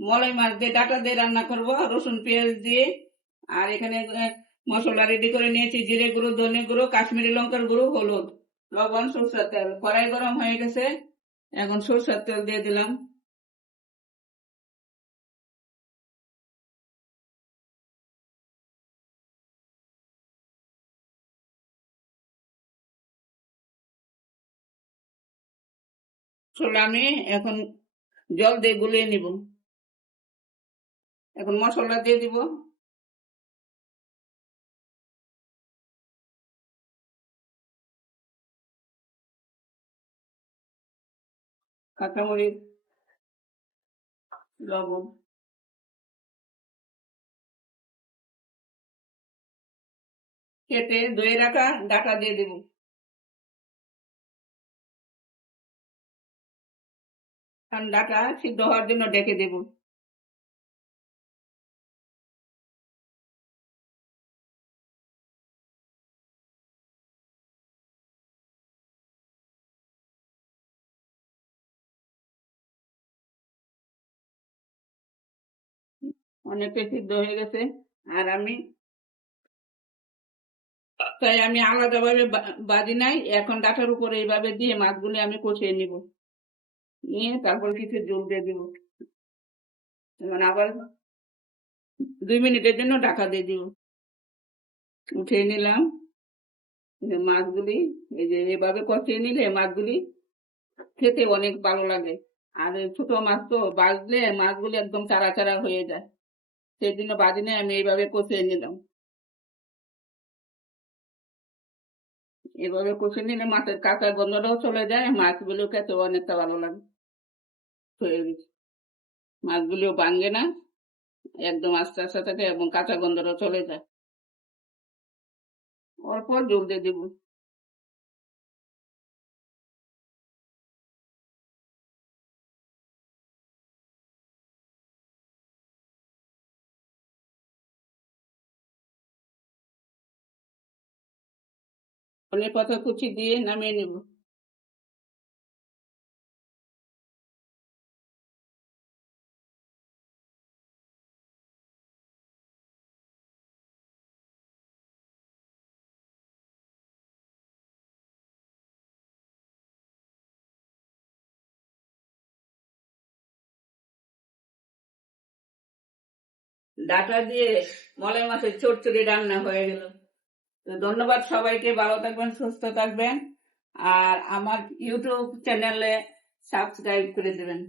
মলাই মাছ দিয়ে ডাটা দিয়ে রান্না করব রসুন পেঁয়াজ দিয়ে। আর এখানে মশলা রেডি করে নিয়েছি, জিরে গুঁড়ো, ধনে গুঁড়ো, কাশ্মীরি লঙ্কার গুঁড়ো, হলুদ, লবণ, সরষের তেল। কড়াই গরম হয়ে গেছে, এখন সরষের তেল দিয়ে দিলাম। ছোলা আমি এখন জল দিয়ে গুলিয়ে নিব। এখন মশলা দিয়ে দিব। কাঁচামরিচ, লবণ, কেটে ধুয়ে রাখা ডাটা দিয়ে দিব। কারণ ডাটা সিদ্ধ হওয়ার জন্য ডেকে দেব। অনেকটা সিদ্ধ হয়ে গেছে। আর তাই আমি আলাদাভাবে বাজি নাই, এখন ডাটার উপরে এইভাবে দিয়ে মাছগুলো আমি কষিয়ে নিব। নিয়ে তারপর কিছু জল দিয়ে দিব। মানে আবার 2 মিনিটের জন্য ঢাকা দিয়ে দিব। উঠিয়ে নিলাম। মাছগুলি এই যে এভাবে কষিয়ে নিলে মাছগুলি খেতে অনেক ভালো লাগে। আর ছোট মাছ তো বাজলে মাছগুলি একদম চারা চারা হয়ে যায়, সেই জন্য বাজি নাই, আমি এইভাবে কষিয়ে নিলাম। এভাবে কষিয়ে নিলে মাছের কাঁচা গন্ধটাও চলে যায়, মাছগুলো খেতে অনেকটা ভালো লাগে। হয়ে গেছে। মাছগুলিও ভাঙে না, একদম আস্তে আস্তে থাকে এবং কাঁচা গন্ধটাও চলে যায়। অল্প জল দিয়ে দিব। ধনে পাতা কুচি দিয়ে নামিয়ে নেব। ডাটা দিয়ে মলাই মাছের চচ্চড়ি রান্না হয়ে গেল। তো ধন্যবাদ সবাইকে, ভালো থাকবেন, সুস্থ থাকবেন। আর আমার ইউটিউব চ্যানেলে সাবস্ক্রাইব করে দেবেন।